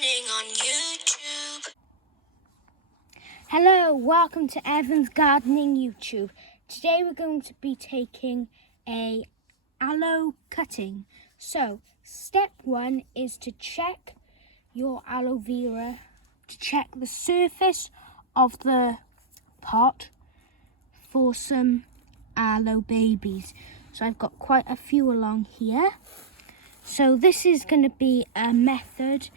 gardening on YouTube. Hello, welcome to Evan's Gardening YouTube. Today we're going to be taking a aloe cutting. So, step one is to check your aloe vera, to check the surface of the pot for some aloe babies. So I've got quite a few along here. So this is going to be a method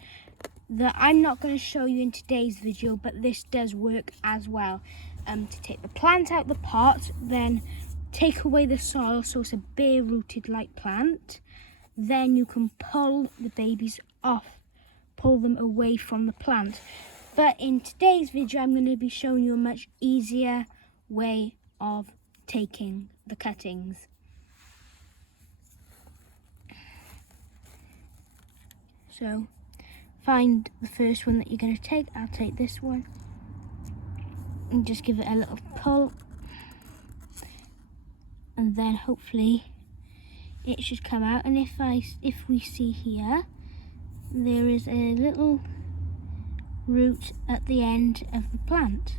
that I'm not going to show you in today's video, but this does work as well. To take the plant out the pot, then take away the soil so it's a bare rooted like plant. Then you can pull the babies off, pull them away from the plant. But in today's video I'm going to be showing you a much easier way of taking the cuttings. So find the first one that you're going to take. I'll take this one and just give it a little pull, and then hopefully it should come out. And if we see here, there is a little root at the end of the plant.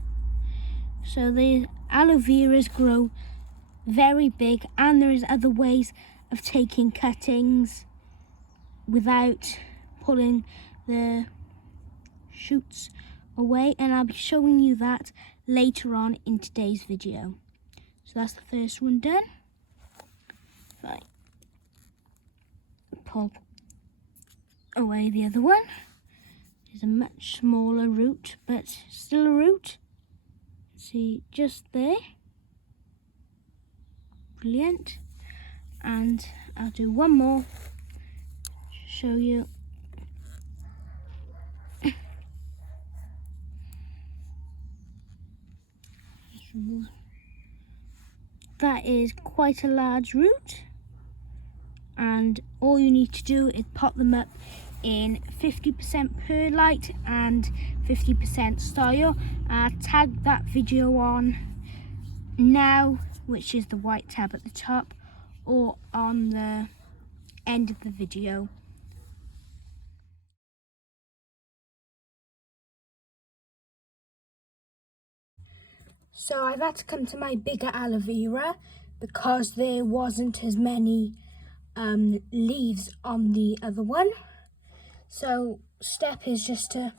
So the aloe veras grow very big, and there is other ways of taking cuttings without pulling the shoots away, and I'll be showing you that later on in today's video. So that's the first one done. Right. Pull away the other one. There's a much smaller root, but still a root. See, just there. Brilliant. And I'll do one more to show you. That is quite a large root, and all you need to do is pot them up in 50% perlite and 50% soil. I'll tag that video on now, which is the white tab at the top, or on the end of the video. So I've had to come to my bigger aloe vera because there wasn't as many leaves on the other one. So step is just to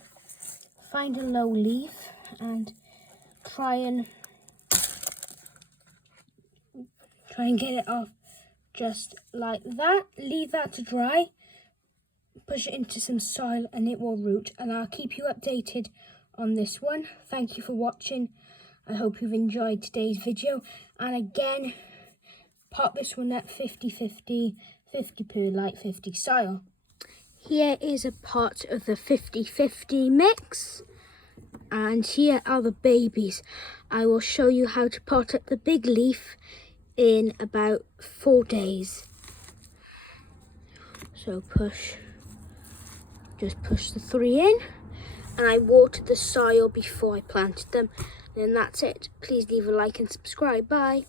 find a low leaf and try and get it off just like that. Leave that to dry, push it into some soil, and it will root. And I'll keep you updated on this one. Thank you for watching. I hope you've enjoyed today's video. And again, pot this one at 50-50, 50 perlite, 50 soil. Here is a pot of the 50-50 mix. And here are the babies. I will show you how to pot up the big leaf in about 4 days. So just push the 3 in. And I watered the soil before I planted them. And that's it. Please leave a like and subscribe. Bye.